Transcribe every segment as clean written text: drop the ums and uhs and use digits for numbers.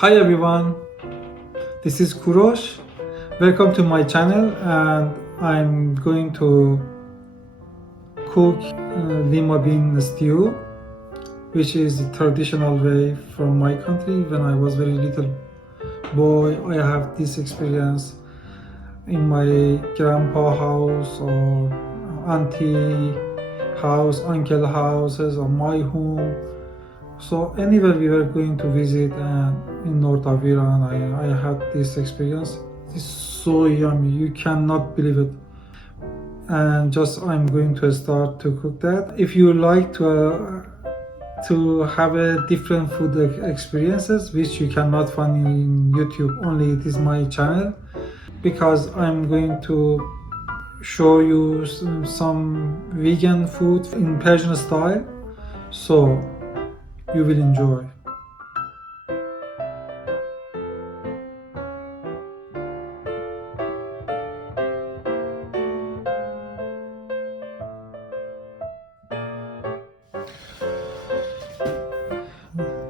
Hi everyone, this is Kurosh. Welcome to my channel, and I'm going to cook lima bean stew, which is a traditional way from my country. When I was very little boy, I have this experience in my grandpa house or auntie house, uncle houses, or my home. So anywhere we were going to visit in North Iran, I had this experience. It's so yummy, you cannot believe it. And just I'm going to start to cook that. If you like to have a different food experiences, which you cannot find in YouTube, only it is my channel, because I'm going to show you some vegan food in Persian style. So you will enjoy.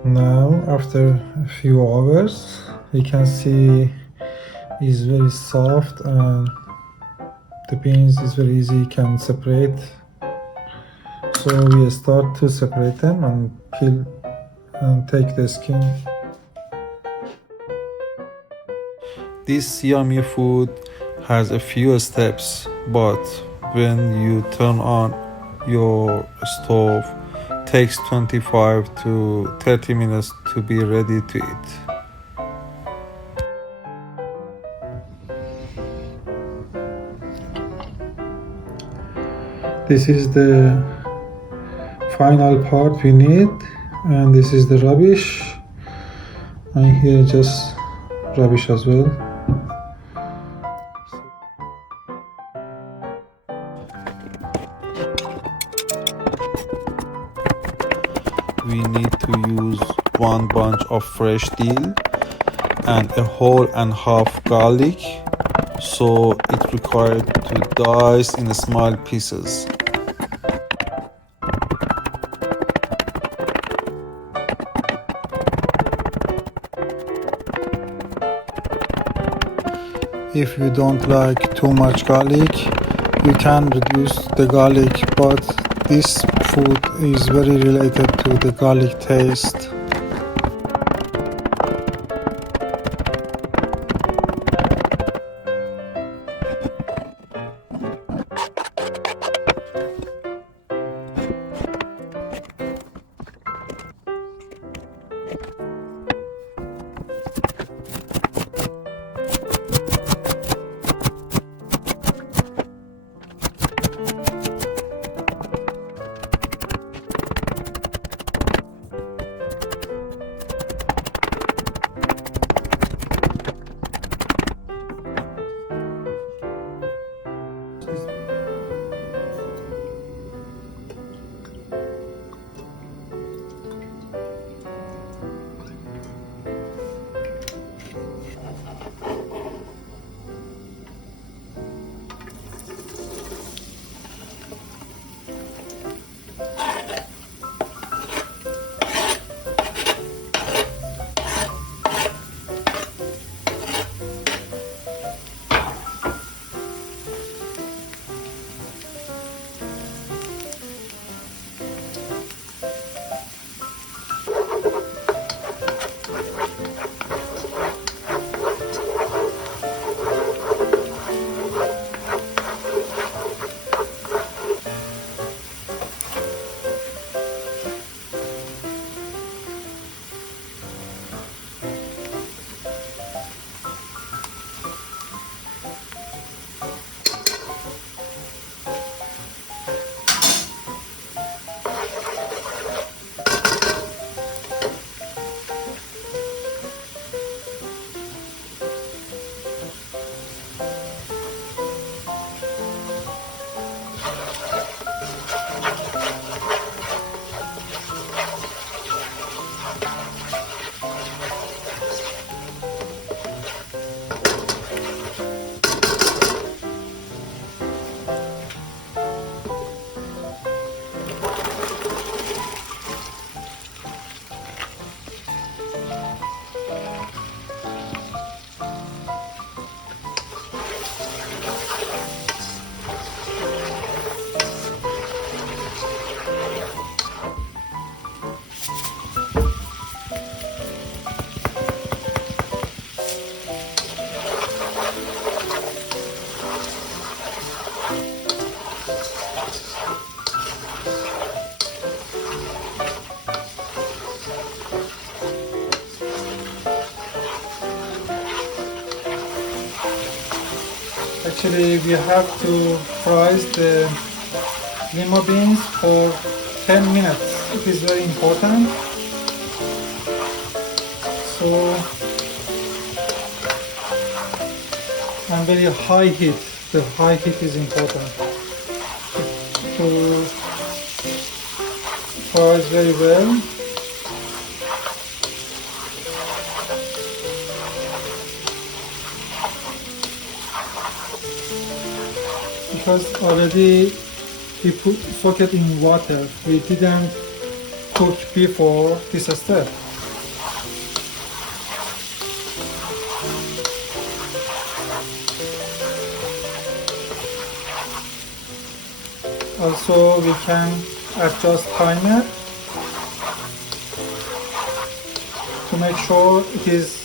Now, after a few hours, you can see it's very soft and the beans is very easy, you can separate. So we start to separate them and peel and take the skin. This yummy food has a few steps, but when you turn on your stove, takes 25 to 30 minutes to be ready to eat. This is the final part we need, and this is the rubbish, and here just rubbish as well. We need to use one bunch of fresh dill and a whole and half garlic, so it required to dice in small pieces. If you don't like too much garlic, you can reduce the garlic, but this food is very related to the garlic taste. Actually, we have to fry the lima beans for 10 minutes. It is very important. So, on very high heat. The high heat is important to fry very well. Because already we soak it in water. We didn't cook before this step. Also, we can adjust timer to make sure it is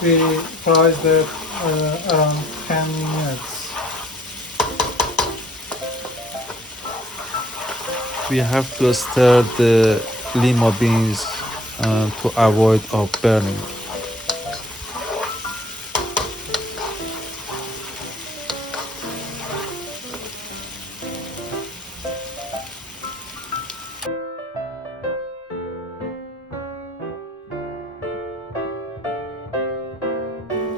we fry the around 10 minutes. We have to stir the lima beans to avoid of burning.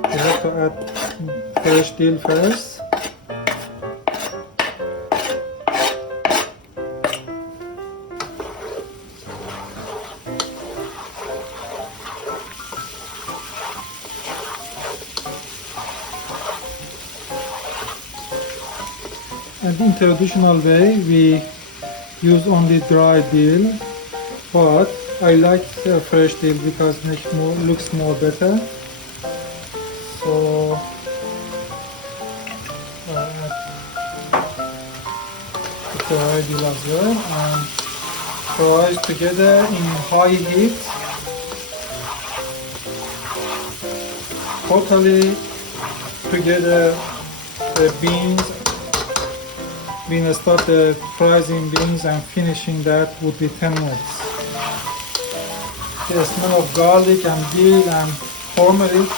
We have to add fresh dill first. And in traditional way, we use only dry dill, but I like fresh dill because it looks more better. So dry dill as well, and fry together in high heat, totally together. The beans, we start the frying beans and finishing that would be 10 minutes. The smell of garlic and dill and turmeric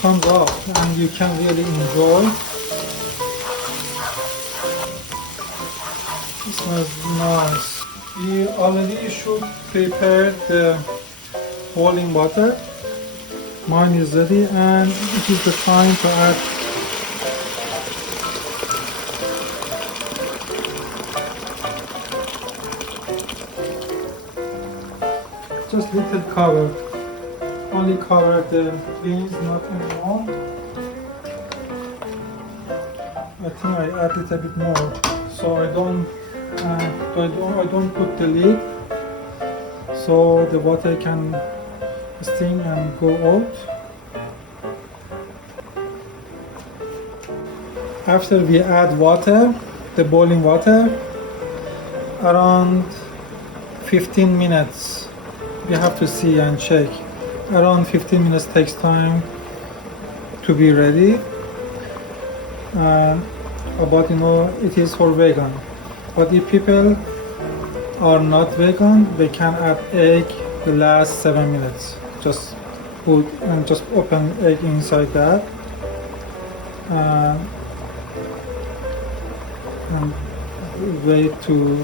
comes up and you can really enjoy. It smells nice. We already should prepare the boiling water. Mine is ready and it is the time to add just little cover. Only cover the beans, not anymore. I think I add it a bit more, so I don't put the lid, so the water can steam and go out. After we add water, the boiling water, around 15 minutes. We have to see and check. Around 15 minutes takes time to be ready. But it is for vegan. But if people are not vegan, they can add egg the last 7 minutes. Just put and just open egg inside that. And wait to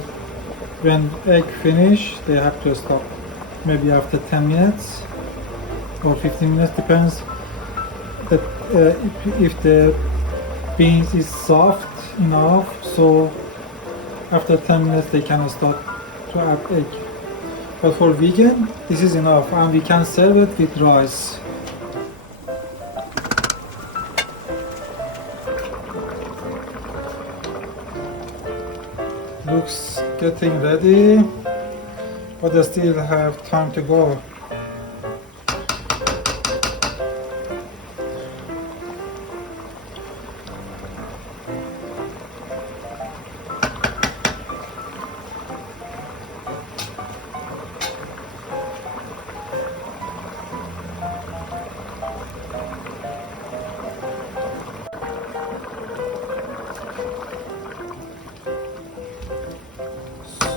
when egg finish, they have to stop. Maybe after 10 minutes or 15 minutes, depends that if the beans is soft enough, so after 10 minutes they can start to add egg. But for vegan, this is enough and we can serve it with rice. Looks getting ready, but I still have time to go.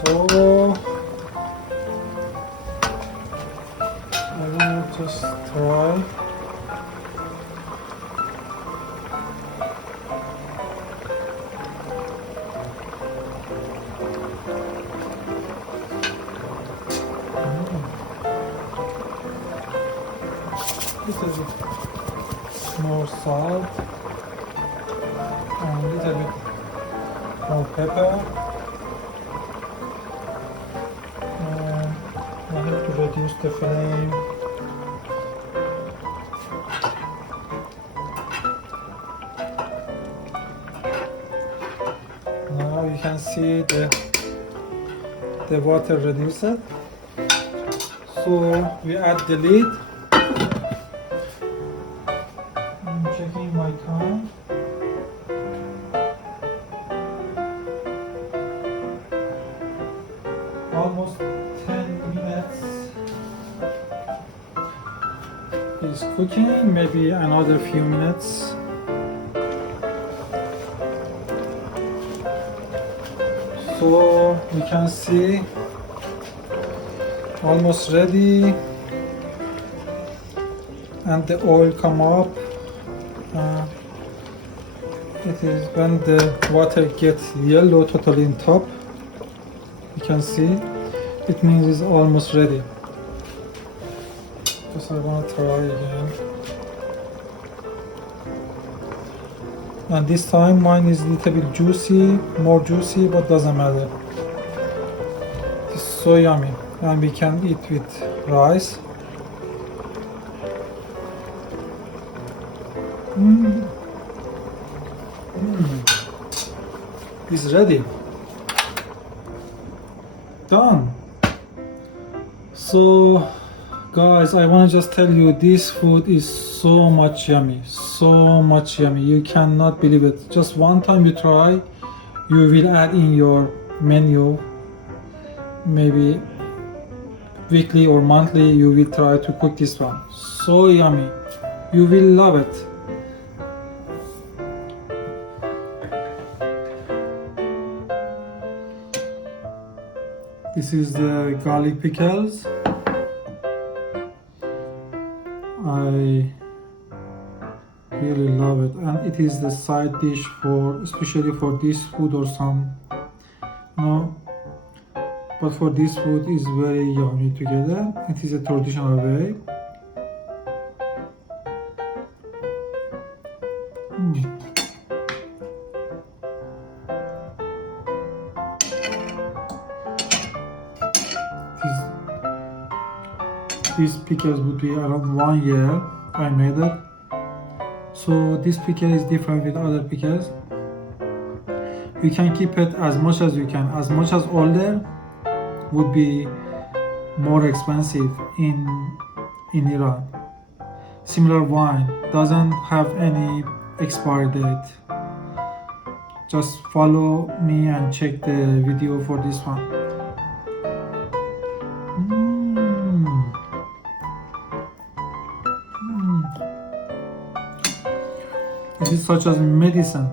So I will just try. little bit more salt and little bit more pepper. And I have to reduce the flame. Now you can see the water reduced. So we add the lid. I'm checking my time. Almost 10 minutes is cooking, maybe another few minutes. So we can see almost ready, and the oil come up. It is when the water gets yellow totally in top, you can see it means it's almost ready. Just I want to try again, and this time mine is a little bit juicy, more juicy, but doesn't matter. It's so yummy, and we can eat with rice. It's ready. Done. So guys, I want to just tell you, this food is so much yummy, so much yummy, you cannot believe it. Just one time you try, you will add in your menu, maybe weekly or monthly. You will try to cook this one. So yummy, you will love it. This is the garlic pickles. I really love it, and it is the side dish for, especially for this food or some, no, but for this food is very yummy together. It is a traditional way. These pickles would be around 1 year I made it. So this pickle is different with other pickles. You can keep it as much as you can. As much as older would be more expensive in Iran. Similar wine doesn't have any expiry date. Just follow me and check the video for this one. It is such as medicine.